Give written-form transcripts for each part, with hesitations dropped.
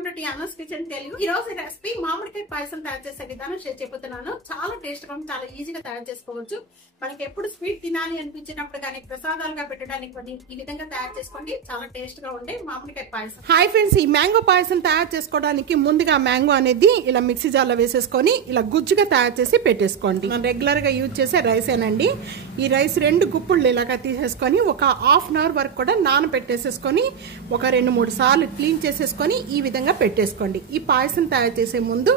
Welcome to టియానోస్ kitchen Telugu. ఈ రోజు recipe మామిడికాయ పాయసం తయారు చేసే విధానం షేర్ చేయబోతున్నాను. చాలా టేస్ట్ గా చాలా ఈజీగా తయారు చేసుకోవచ్చు. మనకి ఎప్పుడు స్వీట్ తినాలి అనిపించినప్పుడు కానీ ప్రసాదాలుగా పెట్టడానికి ఈ విధంగా తయారు చేసుకోండి. చాలా టేస్ట్ గా ఉండే మామిడికాయ పాయసం. హాయ్ ఫ్రెండ్స్, ఈ మ్యాంగో పాయసం తయారు చేసుకోవడానికి ముందుగా మ్యాంగో అనేది ఇలా మిక్సీ జార్లో వేసేసుకొని ఇలా గుజ్జుగా తయారు చేసి పెట్టేసుకోండి. మనం రెగ్యులర్ గా యూజ్ చేసే రైసేనండి. ఈ రైస్ 2 గుప్పుళ్ళు ఇలాగా తీసేసుకొని ఒక హాఫ్ అన్ అవర్ వరకు కూడా నానబెట్టేసేసుకొని ఒక 2-3 సార్లు క్లీన్ చేసేసుకొని ఈ విధంగా పెట్టేసుకోండి. ఈ పాయసం తయారు చేసే ముందు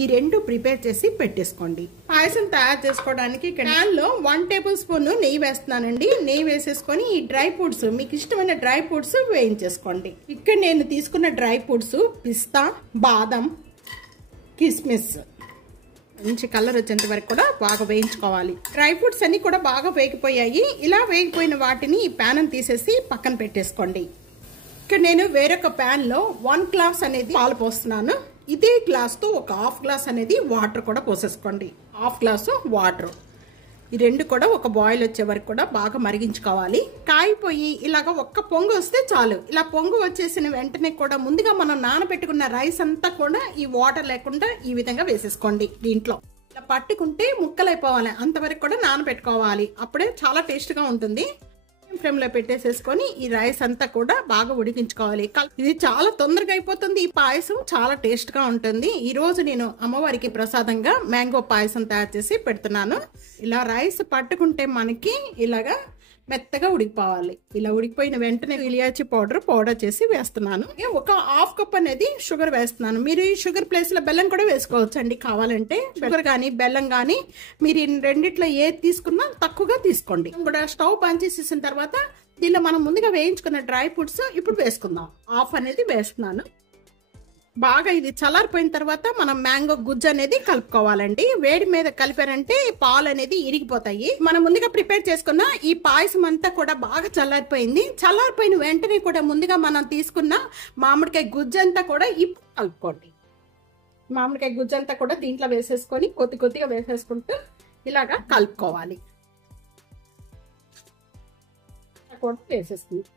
ఈ 2 ప్రిపేర్ చేసి పెట్టేసుకోండి. పాయసం తయారు చేసుకోవడానికి ప్యాన్ లో 1 టేబుల్ స్పూన్ నెయ్యి వేస్తున్నానండి. నెయ్యి వేసేసుకొని ఈ డ్రై ఫ్రూట్స్, మీకు ఇష్టమైన డ్రై ఫ్రూట్స్ వేయించేసుకోండి. ఇక్కడ నేను తీసుకున్న డ్రై ఫ్రూట్స్ పిస్తా, బాదం, కిస్మిస్ మంచి కలర్ వచ్చేంత వరకు కూడా బాగా వేయించుకోవాలి. డ్రై ఫ్రూట్స్ అన్ని కూడా బాగా వేగిపోయాయి. ఇలా వేగిపోయిన వాటిని ఈ ప్యాన్ తీసేసి పక్కన పెట్టేసుకోండి. ఇక్కడ నేను వేరొక ప్యాన్ లో 1 గ్లాస్ అనేది పాలు పోస్తున్నాను. ఇదే గ్లాస్ తో ఒక హాఫ్ గ్లాస్ అనేది వాటర్ కూడా పోసేసుకోండి. హాఫ్ గ్లాసు వాటర్, ఈ 2 కూడా ఒక బాయిల్ వచ్చే వరకు కూడా బాగా మరిగించుకోవాలి. కాయిపోయి ఇలాగ ఒక్క పొంగు వస్తే చాలు. ఇలా పొంగు వచ్చేసిన వెంటనే కూడా ముందుగా మనం నానబెట్టుకున్న రైస్ అంతా కూడా ఈ వాటర్ లేకుండా ఈ విధంగా వేసేసుకోండి. దీంట్లో ఇలా పట్టుకుంటే ముక్కలైపోవాలి, అంతవరకు కూడా నానబెట్టుకోవాలి. అప్పుడే చాలా టేస్ట్ గా ఉంటుంది. ఫ్లేమ్ లో పెట్టేసేసుకొని ఈ రైస్ అంతా కూడా బాగా ఉడికించుకోవాలి. ఇది చాలా తొందరగా అయిపోతుంది. ఈ పాయసం చాలా టేస్ట్ గా ఉంటుంది. ఈ రోజు నేను అమ్మవారికి ప్రసాదంగా మ్యాంగో పాయసం తయారు చేసి పెడుతున్నాను. ఇలా రైస్ పట్టుకుంటే మనకి ఇలాగా మెత్తగా ఉడికిపోవాలి. ఇలా ఉడికిపోయిన వెంటనే ఇలాచి పౌడర్ చేసి వేస్తున్నాను. ఒక హాఫ్ కప్ అనేది షుగర్ వేస్తున్నాను. మీరు ఈ షుగర్ ప్లేస్ లో బెల్లం కూడా వేసుకోవచ్చు అండి కావాలంటే. షుగర్ కానీ బెల్లం కానీ మీరు రెండిట్లో ఏది తీసుకున్నా తక్కువగా తీసుకోండి. కూడా స్టవ్ బంద్ చేసేసిన తర్వాత దీనిలో మనం ముందుగా వేయించుకున్న డ్రై ఫ్రూట్స్ ఇప్పుడు వేసుకుందాం. హాఫ్ అనేది వేస్తున్నాను. బాగా ఇది చల్లారిపోయిన తర్వాత మనం మ్యాంగో గుజ్జు అనేది కలుపుకోవాలండి. వేడి మీద కలిపారంటే పాలు అనేది ఇరిగిపోతాయి. మనం ముందుగా ప్రిపేర్ చేసుకున్న ఈ పాయసం అంతా కూడా బాగా చల్లారిపోయింది. చల్లారిపోయిన వెంటనే కూడా ముందుగా మనం తీసుకున్న మామిడికాయ గుజ్జు అంతా కూడా ఇప్పుడు కలుపుకోండి. మామిడికాయ గుజ్జు అంతా కూడా దీంట్లో వేసేసుకొని కొద్దిగా వేసేసుకుంటూ ఇలాగా కలుపుకోవాలి. వేసేసుకుంటాం.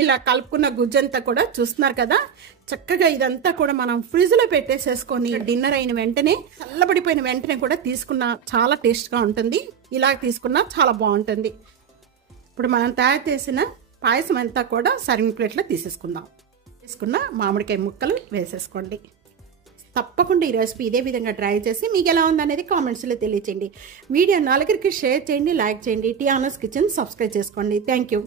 ఇలా కలుపుకున్న గుజ్జంతా కూడా చూస్తున్నారు కదా, చక్కగా ఇదంతా కూడా మనం ఫ్రిడ్జ్ లో పెట్టేసేసుకొని డిన్నర్ అయిన వెంటనే చల్లబడిపోయిన వెంటనే కూడా తీసుకున్న చాలా టేస్ట్ గా ఉంటుంది. ఇలా తీసుకున్నా చాలా బాగుంటుంది. ఇప్పుడు మనం తయారు చేసిన పాయసం అంతా కూడా సర్వింగ్ ప్లేట్లో తీసేసుకుందాం. తీసుకున్న మామిడికాయ ముక్కలు వేసేసుకోండి. తప్పకుండా ఈ రెసిపీ ఇదే విధంగా ట్రై చేసి మీకు ఎలా ఉందనేది కామెంట్స్లో తెలియచేయండి. వీడియో 4కి షేర్ చేయండి, లైక్ చేయండి. టియానోస్ కిచెన్ సబ్స్క్రైబ్ చేసుకోండి. Thank you.